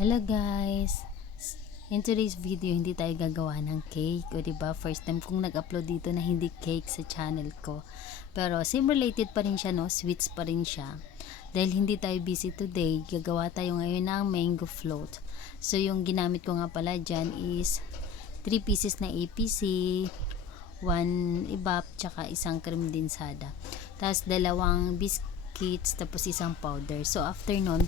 Hello guys! In today's video, hindi tayo gagawa ng cake. O diba, first time kong nag-upload dito na hindi cake sa channel ko. Pero same related pa rin siya, no? Sweets pa rin siya. Dahil hindi tayo busy today, gagawa tayo ngayon ng mango float. So yung ginamit ko nga pala dyan is 3 pieces na APC, 1 ibap, tsaka isang cream densada. Tapos 2 biscuits, tapos isang powder. So after nun,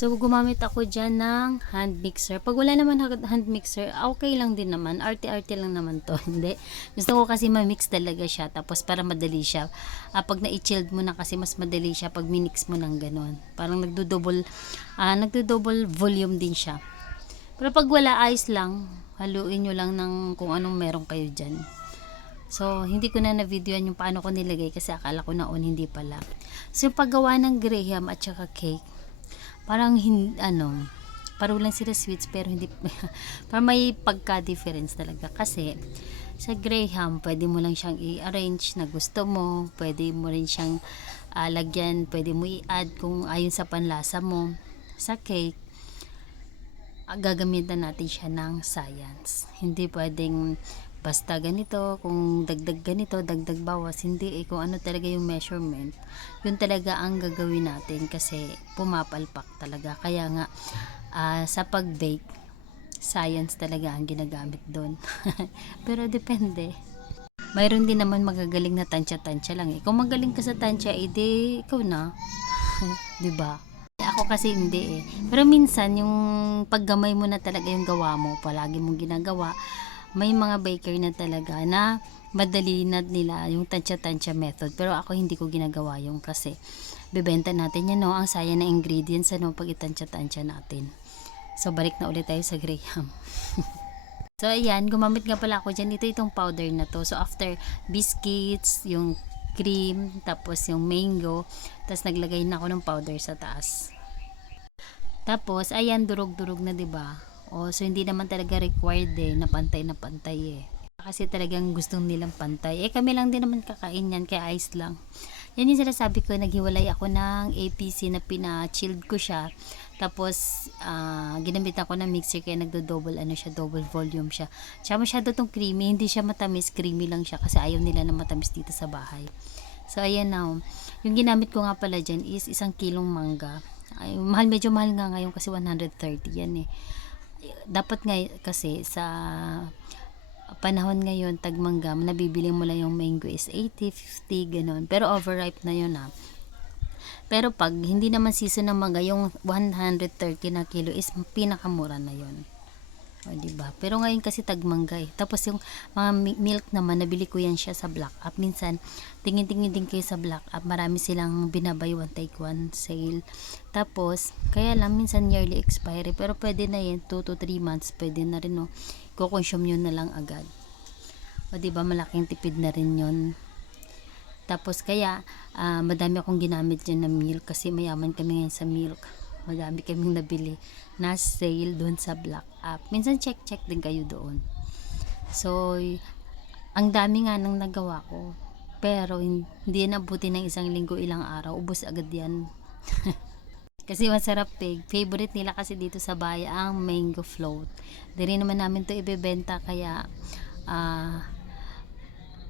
gumamit ako dyan ng hand mixer. Pag wala naman hand mixer, okay lang din naman. Arte-arte lang naman to. Hindi. Gusto ko kasi ma-mix talaga siya. Tapos para madali siya. Pag na-chilled mo na kasi mas madali siya pag minix mo ng ganon. Parang nagdo-double volume din siya. Pero pag wala, ayos lang. Haluin nyo lang ng kung anong meron kayo dyan. So, hindi ko na na-videoan yung paano ko nilagay kasi akala ko naon hindi pala. So, yung paggawa ng graham at saka cake, parang paro lang sila sweets pero hindi parang may pagka-difference talaga kasi sa graham pwede mo lang siyang i-arrange na gusto mo, pwede mo rin siyang lagyan, pwede mo i-add kung ayon sa panlasa mo. Sa cake, gagamitan natin siya ng science, hindi pwedeng basta ganito, kung dagdag ganito, dagdag bawas, hindi kung ano talaga yung measurement, yun talaga ang gagawin natin kasi pumapalpak talaga. Kaya nga sa pag-bake, science talaga ang ginagamit doon. Pero depende. Mayroon din naman magagaling na tansya-tansya lang eh. Kung magaling ka sa tansya, edi ikaw na. 'Di ba? Ako kasi hindi eh. Pero minsan yung paggamay mo na talaga yung gawa mo, palagi mong ginagawa, may mga baker na talaga na madali na nila yung tansya-tansya method. Pero ako hindi ko ginagawa yung kasi bebenta natin yan, no? Ang sayang na ingredients, ano, pag itansya-tansya natin. So, balik na ulit tayo sa graham. So, ayan, gumamit nga pala ako dyan. Itong powder na to. So, after biscuits, yung cream, tapos yung mango, tapos naglagay na ako ng powder sa taas. Tapos, ayan, durog-durog na, 'di ba? So hindi naman talaga required na pantay eh. Kasi talagang gustong nilang pantay. Kami lang din naman kakain yan, kaya ice lang. Yan yung sinasabi ko, naghiwalay ako ng APC na pina-chilled ko siya. Tapos, ginamit ako ng mixer kaya nagdo-double, double volume siya. Siya masyado tong creamy, hindi siya matamis, creamy lang siya kasi ayaw nila na matamis dito sa bahay. So, ayan now. Yung ginamit ko nga pala dyan is 1 kilong mangga. Ay, medyo mahal nga ngayon kasi 130 yan eh. Dapat nga kasi sa panahon ngayon tagmangga, nabibili mo lang yung mango is 80, 50, ganun. Pero overripe na yun Pero pag hindi naman season ng mangga, yung 130 na kilo is pinakamura na yun. O, diba? Pero ngayon kasi tagmangga eh. Tapos yung mga milk naman, nabili ko yan siya sa Black Up. Minsan, tingin-tingin din kayo sa Black Up. Marami silang binabay one take one sale. Tapos, kaya lang minsan yearly expiry. Pero pwede na yan, 2 to 3 months. Pwede na rin, no? Kukonsume yun na lang agad. O, diba? Malaking tipid na rin yun. Tapos, kaya, madami akong ginamit dyan na milk. Kasi mayaman kami ngayon sa milk. Madami kaming nabili na sale doon sa Black App. Minsan check din kayo doon. So, ang dami nga nang nagawa ko. Pero hindi nabuti ng 1 linggo, ilang araw. Ubos agad yan. Kasi masarap eh. Favorite nila kasi dito sa bahay ang mango float. Di rin naman namin to ibebenta kaya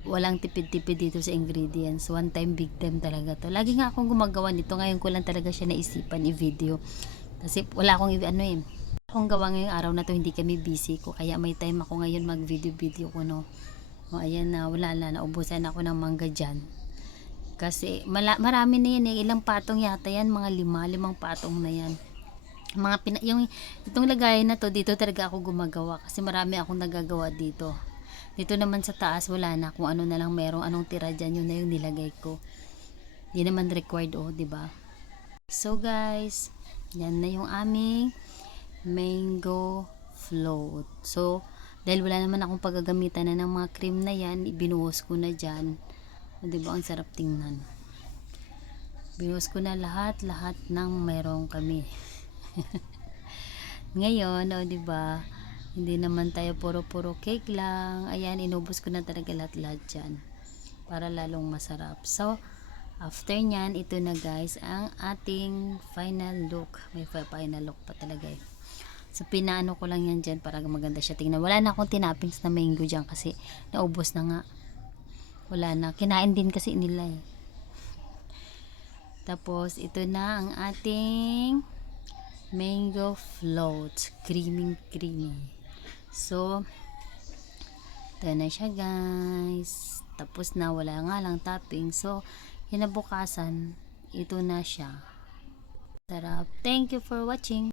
walang tipid-tipid dito sa ingredients. One time, big time talaga to. Lagi nga akong gumagawa nito. Ngayon ko lang talaga siya naisipan i-video. Kasi wala akong akong gawa ngayong araw na to, hindi kami busy ko. Kaya may time ako ngayon mag-video ko, no. Ayan na, wala na. Naubusan ako ng mangga dyan. Kasi marami na yan eh. Ilang patong yata yan? Mga 5 patong na yan. Itong lagayan na to, dito talaga ako gumagawa. Kasi marami akong nagagawa dito. Dito naman sa taas wala na, kung ano na lang merong anong tira dyan, yun na yung nilagay ko. Di naman required diba? So guys, yan na yung aming mango float. So dahil wala naman akong paggagamitan na ng mga cream na yan, ibinuhos ko na dyan. Diba ang sarap tingnan. Binuhos ko na lahat ng merong kami. Ngayon, diba, hindi naman tayo puro cake lang. Ayan, inubos ko na talaga lahat dyan para lalong masarap. So, After nyan, ito na guys ang ating final look. May final look pa talaga eh. So pinaano ko lang yan dyan para maganda siya tingnan. Wala na akong tinapings na mango dyan kasi naubos na nga. Wala na. Kinain din kasi nila eh. Tapos ito na ang ating mango float. Creamy. So ito na siya guys. Tapos na, wala nga lang topping. So kinabukasan, ito na siya. Sarap. Thank you for watching.